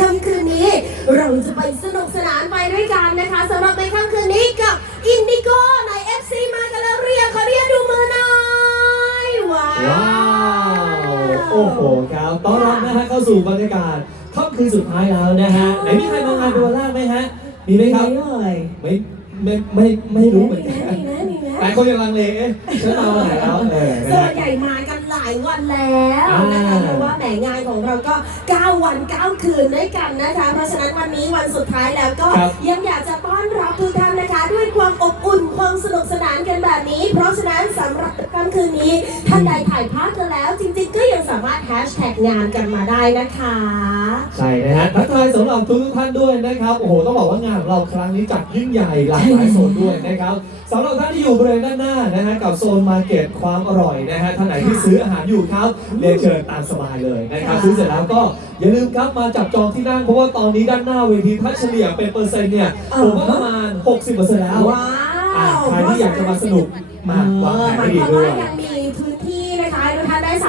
ค่ำคืนนี้ เราจะไปสนุกสนานไปด้วยกันนะคะสำหรับในค่ำคืนนี้กับอินดิโก้ใน FC มากันแล้วเรียกขอเรียกดูมือหน่อยว้าวว้าวโอ้โหครับต้อนรับนะฮะเข้าสู่บรรยากาศค่ำคืนสุดท้ายแล้วนะฮะไหนมีใครมางานเป็นวันแรกไหมฮะมีไหมครับเลยไม่ไม่ไม่ไม่รู้เหมือนกันมีนะมีนะหลายคนยังลังเลเอ๊ะฉันมาวันไหนแล้วเออนะส่วฮะ นใหญ่มากันหลายวันแล้วนะคะอ่าเพราะว่าแหมงานของเราก็ 9 วัน 9 คืนด้วยกันนะคะ เพราะฉะนั้นวันนี้วันสุดท้ายแล้วก็ครับ ยังอยากจะต้อนรับทุกท่านนะคะ ด้วยความอบอุ่นความสนุกสนานกันแบบนี้ เพราะฉะนั้นสำหรับค่ำคืนนี้ท่านใดถ่ายภาพกันแล้ว จริงๆก็ยังสามารถแฮชแท็กงานกันมาได้นะคะ ใช่นะฮะทักทายสำหรับทุกท่านด้วยนะครับโอ้โหต้องบอกว่างานของเราครั้งนี้จัดยิ่งใหญ่หลากหลายโซนด้วยนะครับสำหรับท่านที่อยู่บริเวณด้านหน้านะฮะกับโซนมาร์เก็ตความอร่อยนะฮะท่านไหนที่ซื้ออาหารอยู่ครับเรียนเชิญตามสบายเลยนะครับค่ะซื้อเสร็จแล้วก็อย่าลืมครับมาจับจองที่นั่งเพราะว่าตอนนี้ด้านหน้าเวทีถ้าเฉลี่ยเป็นเปอร์เซ็นต์เนี่ยผมว่าประมาณ 60%แล้วว้าอ่าวใครที่อยากจะมาสนุกมาวางแผนหมาให้ยดีความด้วว่าย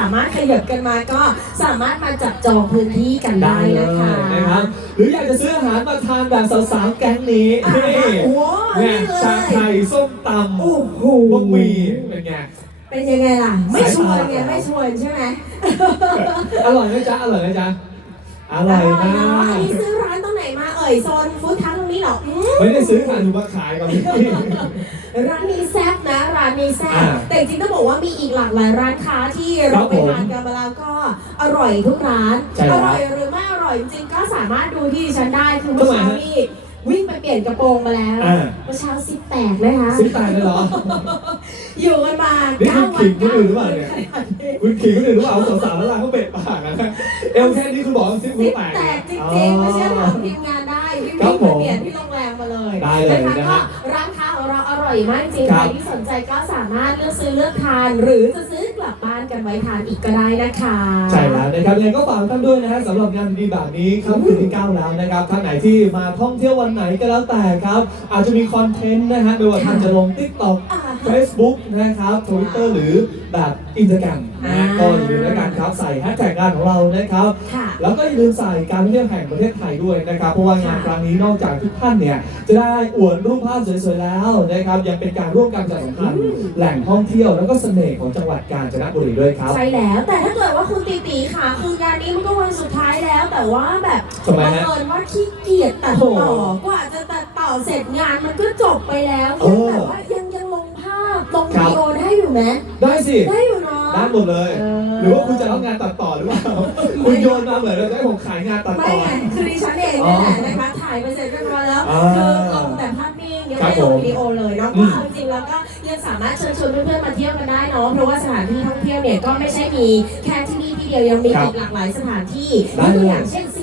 านได้สามารถขยับกันมาก็สามารถมาจับจองพื้นที่กันได้ได้เลยนะคะนะครับ หรืออยากจะซื้ออาหารมาทานแบบสาวๆแก๊งนี้อ่านี่โอ้โหเนี่ยนี่เลชายไทยส้มตำโอ้โห บะหมี่เป็นไง เป็นยังไงล่ะ ไม่ชวนไงสายตาไม่ชวนใช่ไหม อร่อยไหมจ๊ะ อร่อยไหมจ๊ะ อร่อยมาเนาะอันก นี้ซื้อร้านตรงไหนมาเอ่ยโซนฟู้ดทัคตรงนี้เหรออืมไม่ได้ซื้อค่ะหนูมาขายกับพี่ ร้านนี้แซ่บนะ ร้านนี้แซ่บอ่าแต่จริงๆต้องบอกว่ามีอีกหลากหลายร้านค้าที่ครัเราบไปผมทานกันมาแล้วก็อร่อยทุกร้าน ใช่แล้อวร่อยหรือไม่อร่อยจริงๆก็สามารถดูที่ดิฉันได้คือเมื่อทำไมเช้าฮะ นี่วิ่งไปเปลี่ยนกระโปรงมาแล้วอ่าเมื่อเช้าซิปแตกนะคะซื้อตายเลยเหรอ อยู่กันมานี่เก้าคุณวันขิงคนอื่นหรือเปล่าเนี่ย คุณขิงคนอื่นหรือเปล่าเอาสาวๆแล้วล่ะเขาเบะปากนะเอวแค่นี้คุณบอกว่าซิปซิหูปแตกแตกจริงๆไม่เชื่อถามทีมงานได้วิ่งค รับไปผมเปลี่ยนที่โรงแรมมาเลยได้เลยนะคะนะก็ฮะร้านค้าของเราอร่อยมากจริงคใครัรบที่สนใจก็สามารถเลือกซื้อเลือกทาน หรือจะซื้อกลับบ้านกันไว้ทานอีกก็ได้นะคะใช่แล้วนะครับยังไงก็ฝากท่านด้วยนะฮะสำหรับงานดีๆแบบนี้ค่ำคืนที่ 9 แล้วนะครับท่านไหนที่มาท่องเที่ยววันไหนก็แล้วแต่ครับ อาจจะมีคอนเทนต์นะฮะไม่ว่าท่านจะลง TikTok อ่า Facebook นะครับ Twitter หรือแบบ Instagram นะฮะอ่าก็อย่าลืมแล้วกันครับใส่แฮชแท็กงานของเรานะครับ ค่ะ แล้วก็อย่าลืมใส่การท่องเที่ยวแห่งประเทศไทยด้วยนะครับ เพราะว่างานครั้งนี้นอกจากทุกท่านเนี่ยจะได้อวดรูปภาพสวยๆแล้วนะครับยังเป็นการร่วมกันประชาสัมพันธ์อืมแหล่งท่องเที่ยวแล้วก็เสน่ห์ของจังหวัดกาญจนบุรีด้วยครับ ใช่แล้ว แต่ถ้าเกิดว่าคุณตีตีค่ะ คืองานนี้มันก็วันสุดท้ายแล้ว แต่ว่าแบบทำไมบังฮะเอิญว่าขี้เกียจตัดโอ้ต่อ โหกว่าจะตัดต่อเสร็จงานมันก็จบไปแล้วเออ แต่ว่ายังยัง ลงภาพลงครัวิบดีโอได้อยู่ไหมได้สิ ได้อยู่เนาะ ได้หมดเลย เออ หรือว่าคุณจะรับงานตัดต่อหรือเปล่า คุณโยนมาเหมือนเราจะให้ผมขายงานตัดไม่ต่อ ไงคือดิฉันเองนี่แหละนะคะถ่ายไปเสร็จเรียบร้อยแล้วอ่าคือลงแต่ภาพนิ่งยังครับไม่ลงผมวิดีโอเลยเนาะอืก็มเอาจริงๆแล้วก็ยังสามารถเชิญชวนเพื่อนๆมาเที่ยวกันได้เนาะเพราะว่าสถานที่ท่องเที่ยวเนี่ยก็ไม่ใช่มีแค่ที่นี่ที่เดียวยังมีครับอีกหลากหลายสถานที่ได้ยกตัวเลยอย่างเช่นสกายว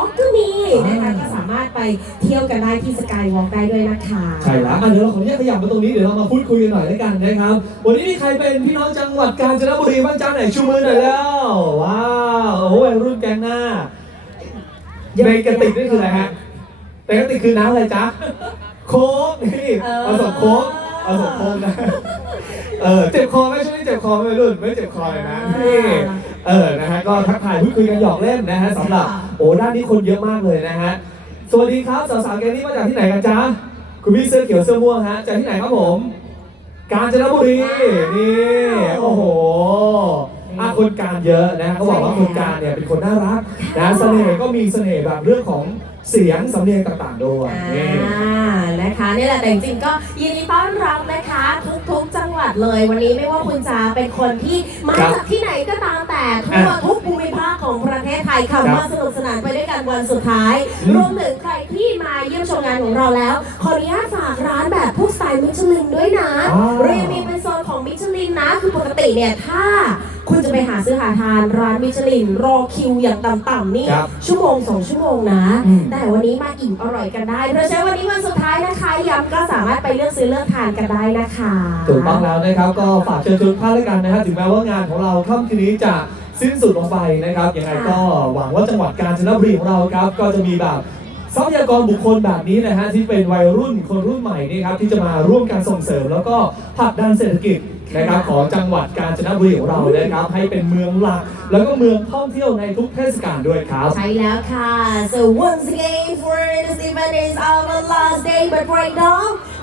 อกก็มีนะคะก็สามารถไปเที่ยวกันได้ที่สกายวอล์กได้ด้วยนะคะใช่แล้วอะเดี๋ยวเราขออนุญาตขยับมาตรงนี้เดี๋ยวเรามาพูดคุยกันหน่อยแล้วกันนะครับ วันนี้มีใครเป็นพี่น้องจังหวัดกาญจนบุรีบ้างจ้าไหนชูมือหน่อยแล้วว้าวโอ้ยรุ่นแกงหน้าในกะติกนี่คืออะไรฮะในกะติกคือน้ำอะไรจ๊ะโค้กนี่เอาสองโค้กเอาสองโค้กนะเออเจ็บคอไหมช่วงนี้เจ็บคอไหมรุ่นไม่เจ็บคอเลยนะนี่เออนะฮะก็ทักทายพูดคุยกันหยอกเล่นนะฮะสำหรับ โอ้ด้านนี้คนเยอะมากเลยนะฮะสวัสดีครับสาวๆแกนี้มาจากที่ไหนกันจ๊ะคุณพี่เสื้อเขียวเสื้อม่วงฮะจากที่ไหนครับผม กาญจนบุรีนี่โอ้โหอาคนการเยอะนะเขาบอกว่าคนการเนี่ยเป็นคนน่ารักนะเสน่ห์ก็มีเสน่ห์แบบเรื่องของ เสียงสำเนียงต่างๆด้วยอ่นี่านะคะนี่แหละแต่จริงๆก็ยินดีต้อนรับนะคะ ทุกๆจังหวัดเลยวันนี้ไม่ว่าคุณจะเป็นคนที่มาครับจากที่ไหนก็ตามแต่ทั่วอะทุกภูมิภาคของประเทศไทยค่ะครับมาสนุกสนานไปด้วยกันวันสุดท้าย อืม รวมถึงใครที่มาเยี่ยมชมงานของเราแล้ว ขออนุญาตฝากร้านแบบพวกสไตล์มิชลินด้วยนะ อ๋อ เรายังมีเป็นโซนของมิชลินนะ คือปกติเนี่ย ถ้า คุณจะไปหาซื้อหาทานร้านมิชลิน รอคิวอย่างต่ำๆนี่ครับชั่วโมงสองชั่วโมงนะ อืม แต่วันนี้มาอิ่มอร่อยกันได้เพราะฉะนั้นวันนี้วันสุดท้ายนะคะย้ำก็สามารถไปเลือกซื้อเลือกทานกันได้นะคะถูกต้องแล้วนะครับก็ฝากเชิญชวนท่านแล้วกันนะฮะถึงแม้ว่างานของเราค่ำคืนนี้จะสิ้นสุดลงไปนะครับยังไงก็หวังว่าจังหวัดกาญจนบุรีของเราครับก็จะมีแบบ ทรัพยากรบุคคลแบบนี้นะฮะที่เป็นวัยรุ่นคนรุ่นใหม่นี่ครับที่จะมาร่วมการส่งเสริม แล้วก็ผลักดันเศรษฐกิจนะครับของจังหวัดกาญจนบุรีของเรานะครับให้เป็นเมืองหลัก แล้วก็เมืองท่องเที่ยวในทุกเทศกาลด้วยครับ ใช่แล้วค่ะ so once again for this event is our last day but right now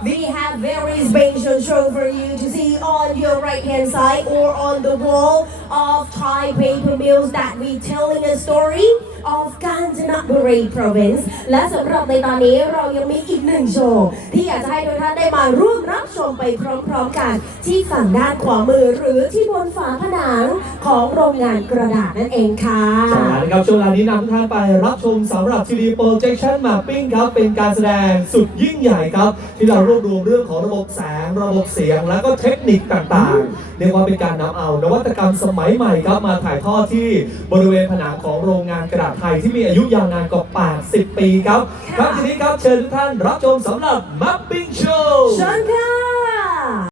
we have very special show for you to see on your right hand side or on the wall of Thai paper mills that we telling a story of Kanchanaburi province และสำหรับในตอนนี้เรายังมีอีกหนึ่งโชว์ที่อยากจะให้ทุกท่านได้มาร่วมรับชมไปพร้อมๆกัน ที่ฝั่งด้านขวามือหรือที่บนฝาผนังของโรงงานกระดาษนั่นเองค่ะ ใช่แล้วครับช่วงเวลานี้นำทุกท่านไปรับชมสำหรับ 3D Projection Mapping ครับ เป็นการแสดงสุดยิ่งใหญ่ครับ ที่เรารวบรวมเรื่องของระบบแสง ระบบเสียง และก็เทคนิคต่างๆเรียกว่าเป็นการนำเอานวัตกรรมสมัยใหม่ครับมาถ่ายทอดที่บริเวณผนังของโรงงานกระดาษไทยที่มีอายุยาวนานกว่า 80 ปีครับค่ะครับทีนี้ครับเชิญทุกท่านรับชมสำหรับ Mapping Show เชิญค่ะ